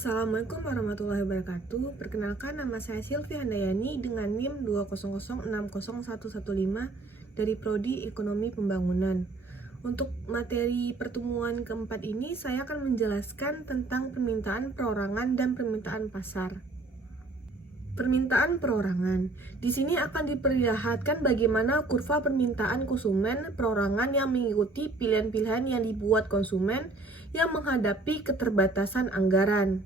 Assalamualaikum warahmatullahi wabarakatuh. Perkenalkan, nama saya Silvi Handayani dengan NIM 200601115 dari Prodi Ekonomi Pembangunan. Untuk materi pertemuan keempat ini, saya akan menjelaskan tentang permintaan perorangan dan permintaan pasar. Permintaan perorangan. Di sini akan diperlihatkan bagaimana kurva permintaan konsumen perorangan yang mengikuti pilihan-pilihan yang dibuat konsumen yang menghadapi keterbatasan anggaran.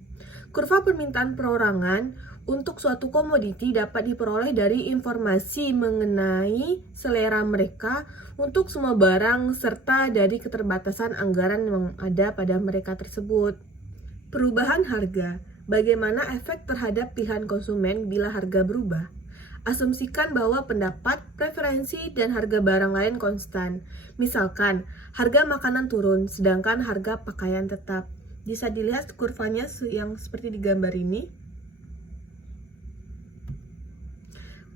Kurva permintaan perorangan untuk suatu komoditi dapat diperoleh dari informasi mengenai selera mereka untuk semua barang serta dari keterbatasan anggaran yang ada pada mereka tersebut. Perubahan harga. Bagaimana efek terhadap pilihan konsumen bila harga berubah? Asumsikan bahwa pendapat, preferensi, dan harga barang lain konstan. Misalkan, harga makanan turun, sedangkan harga pakaian tetap. Bisa dilihat kurvanya yang seperti di gambar ini.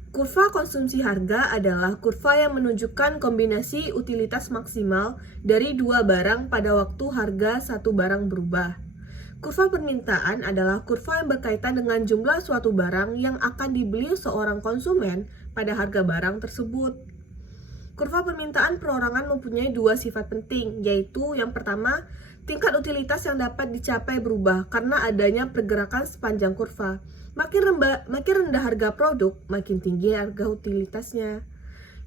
Kurva konsumsi harga adalah kurva yang menunjukkan kombinasi utilitas maksimal dari dua barang pada waktu harga satu barang berubah. Kurva permintaan adalah kurva yang berkaitan dengan jumlah suatu barang yang akan dibeli seorang konsumen pada harga barang tersebut. Kurva permintaan perorangan mempunyai dua sifat penting, yaitu yang pertama, tingkat utilitas yang dapat dicapai berubah karena adanya pergerakan sepanjang kurva. Makin rendah harga produk, makin tinggi harga utilitasnya.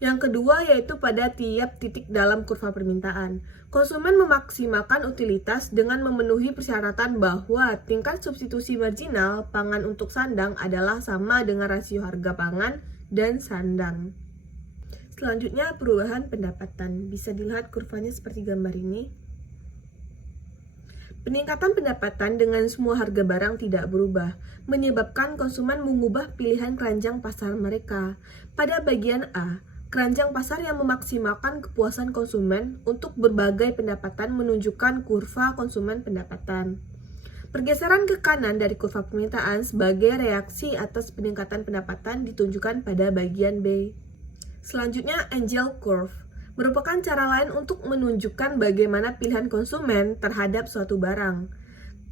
Yang kedua yaitu pada tiap titik dalam kurva permintaan. Konsumen memaksimalkan utilitas dengan memenuhi persyaratan bahwa tingkat substitusi marginal pangan untuk sandang adalah sama dengan rasio harga pangan dan sandang. Selanjutnya perubahan pendapatan. Bisa dilihat kurvanya seperti gambar ini. Peningkatan pendapatan dengan semua harga barang tidak berubah, menyebabkan konsumen mengubah pilihan keranjang pasar mereka. Pada bagian A, keranjang pasar yang memaksimalkan kepuasan konsumen untuk berbagai pendapatan menunjukkan kurva konsumen pendapatan. Pergeseran ke kanan dari kurva permintaan sebagai reaksi atas peningkatan pendapatan ditunjukkan pada bagian B. Selanjutnya, Angel Curve merupakan cara lain untuk menunjukkan bagaimana pilihan konsumen terhadap suatu barang.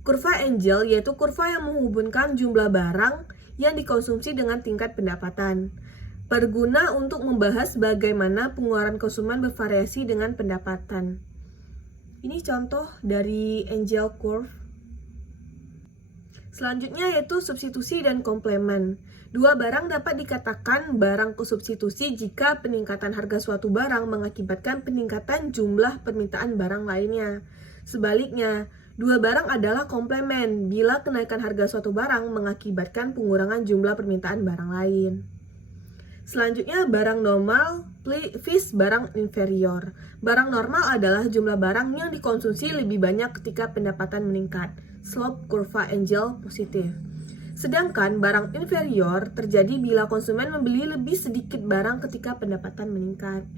Kurva Angel yaitu kurva yang menghubungkan jumlah barang yang dikonsumsi dengan tingkat pendapatan. Berguna untuk membahas bagaimana pengeluaran konsumen bervariasi dengan pendapatan. Ini contoh dari Angel Curve. Selanjutnya yaitu substitusi dan komplemen. Dua barang dapat dikatakan barang substitusi jika peningkatan harga suatu barang mengakibatkan peningkatan jumlah permintaan barang lainnya. Sebaliknya, dua barang adalah komplemen bila kenaikan harga suatu barang mengakibatkan pengurangan jumlah permintaan barang lain. Selanjutnya, barang normal vis barang inferior. Barang normal adalah jumlah barang yang dikonsumsi lebih banyak ketika pendapatan meningkat. Slope kurva Angel positif. Sedangkan barang inferior terjadi bila konsumen membeli lebih sedikit barang ketika pendapatan meningkat.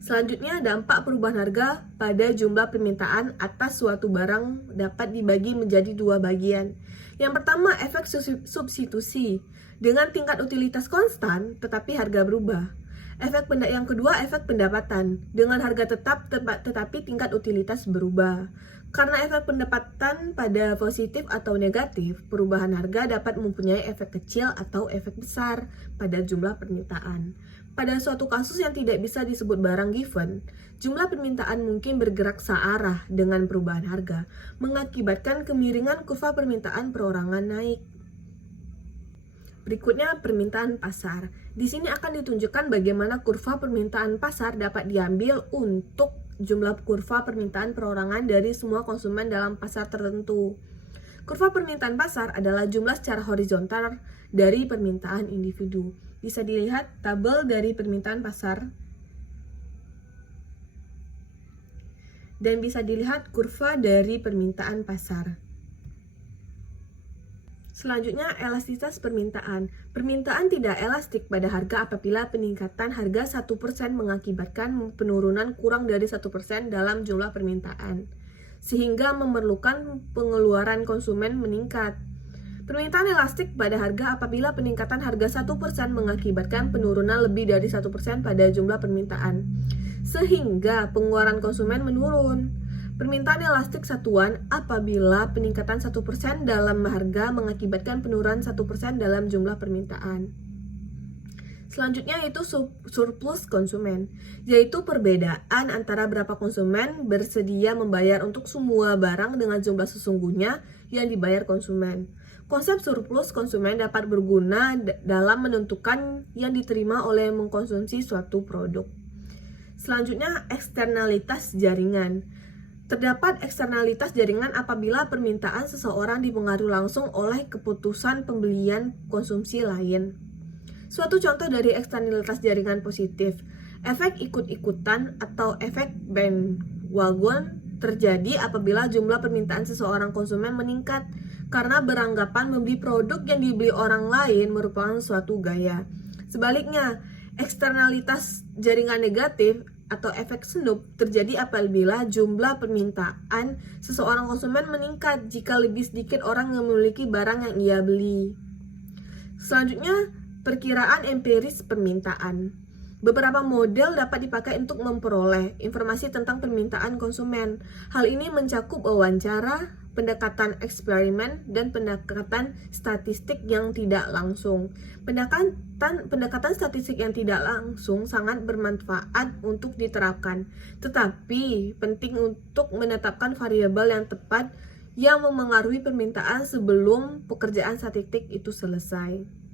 Selanjutnya, dampak perubahan harga pada jumlah permintaan atas suatu barang dapat dibagi menjadi dua bagian. Yang pertama, efek substitusi. Dengan tingkat utilitas konstan, tetapi harga berubah. Yang kedua, efek pendapatan. Dengan harga tetap, tetapi tingkat utilitas berubah. Karena efek pendapatan pada positif atau negatif, perubahan harga dapat mempunyai efek kecil atau efek besar pada jumlah permintaan. Pada suatu kasus yang tidak bisa disebut barang given, jumlah permintaan mungkin bergerak searah dengan perubahan harga, mengakibatkan kemiringan kurva permintaan perorangan naik. Berikutnya permintaan pasar. Di sini akan ditunjukkan bagaimana kurva permintaan pasar dapat diambil untuk jumlah kurva permintaan perorangan dari semua konsumen dalam pasar tertentu. Kurva permintaan pasar adalah jumlah secara horizontal dari permintaan individu. Bisa dilihat tabel dari permintaan pasar dan bisa dilihat kurva dari permintaan pasar. Selanjutnya, elastisitas permintaan. Permintaan tidak elastik pada harga apabila peningkatan harga 1% mengakibatkan penurunan kurang dari 1% dalam jumlah permintaan, sehingga memerlukan pengeluaran konsumen meningkat. Permintaan elastik pada harga apabila peningkatan harga 1% mengakibatkan penurunan lebih dari 1% pada jumlah permintaan, sehingga pengeluaran konsumen menurun. Permintaan elastik satuan apabila peningkatan 1% dalam harga mengakibatkan penurunan 1% dalam jumlah permintaan. Selanjutnya itu surplus konsumen, yaitu perbedaan antara berapa konsumen bersedia membayar untuk semua barang dengan jumlah sesungguhnya yang dibayar konsumen. Konsep surplus konsumen dapat berguna dalam menentukan yang diterima oleh mengkonsumsi suatu produk. Selanjutnya, eksternalitas jaringan. Terdapat eksternalitas jaringan apabila permintaan seseorang dipengaruhi langsung oleh keputusan pembelian konsumsi lain. Suatu contoh dari eksternalitas jaringan positif, efek ikut-ikutan atau efek bandwagon terjadi apabila jumlah permintaan seseorang konsumen meningkat karena beranggapan membeli produk yang dibeli orang lain merupakan suatu gaya. Sebaliknya, eksternalitas jaringan negatif atau efek Snoop terjadi apabila jumlah permintaan seseorang konsumen meningkat jika lebih sedikit orang yang memiliki barang yang ia beli. Selanjutnya, perkiraan empiris permintaan. Beberapa model dapat dipakai untuk memperoleh informasi tentang permintaan konsumen. Hal ini mencakup wawancara, pendekatan eksperimen, dan pendekatan statistik yang tidak langsung. Pendekatan statistik yang tidak langsung sangat bermanfaat untuk diterapkan, tetapi penting untuk menetapkan variabel yang tepat yang memengaruhi permintaan sebelum pekerjaan statistik itu selesai.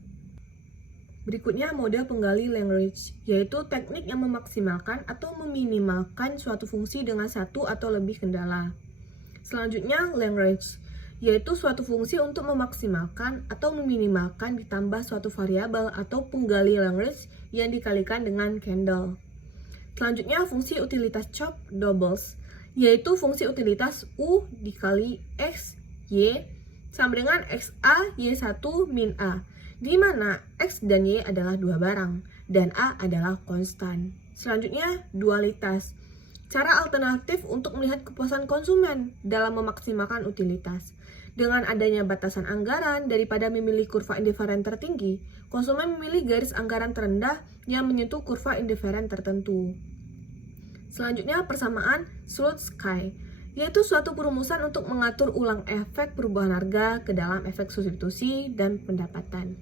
Berikutnya model penggali Lagrange, yaitu teknik yang memaksimalkan atau meminimalkan suatu fungsi dengan satu atau lebih kendala. Selanjutnya Lagrange, yaitu suatu fungsi untuk memaksimalkan atau meminimalkan ditambah suatu variabel atau penggali Lagrange yang dikalikan dengan candle. Selanjutnya fungsi utilitas Chope-Dobles, yaitu fungsi utilitas U dikali X, Y sama dengan XA Y1 min A, di mana X dan Y adalah dua barang, dan A adalah konstan. Selanjutnya, dualitas. Cara alternatif untuk melihat kepuasan konsumen dalam memaksimalkan utilitas. Dengan adanya batasan anggaran, daripada memilih kurva indiferen tertinggi, konsumen memilih garis anggaran terendah yang menyentuh kurva indiferen tertentu. Selanjutnya, persamaan Slutsky, yaitu suatu perumusan untuk mengatur ulang efek perubahan harga ke dalam efek substitusi dan pendapatan.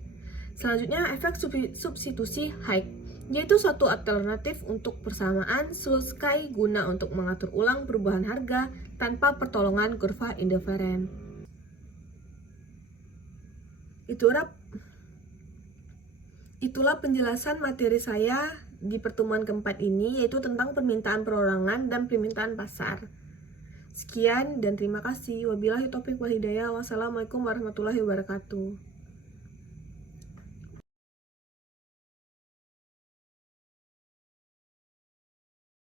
Selanjutnya, efek substitusi Hayek, yaitu suatu alternatif untuk persamaan Slutsky guna untuk mengatur ulang perubahan harga tanpa pertolongan kurva indiferen. Itulah penjelasan materi saya di pertemuan keempat ini, yaitu tentang permintaan perorangan dan permintaan pasar. Sekian dan terima kasih. Wabillahi taufiq wal hidayah. Wassalamualaikum warahmatullahi wabarakatuh.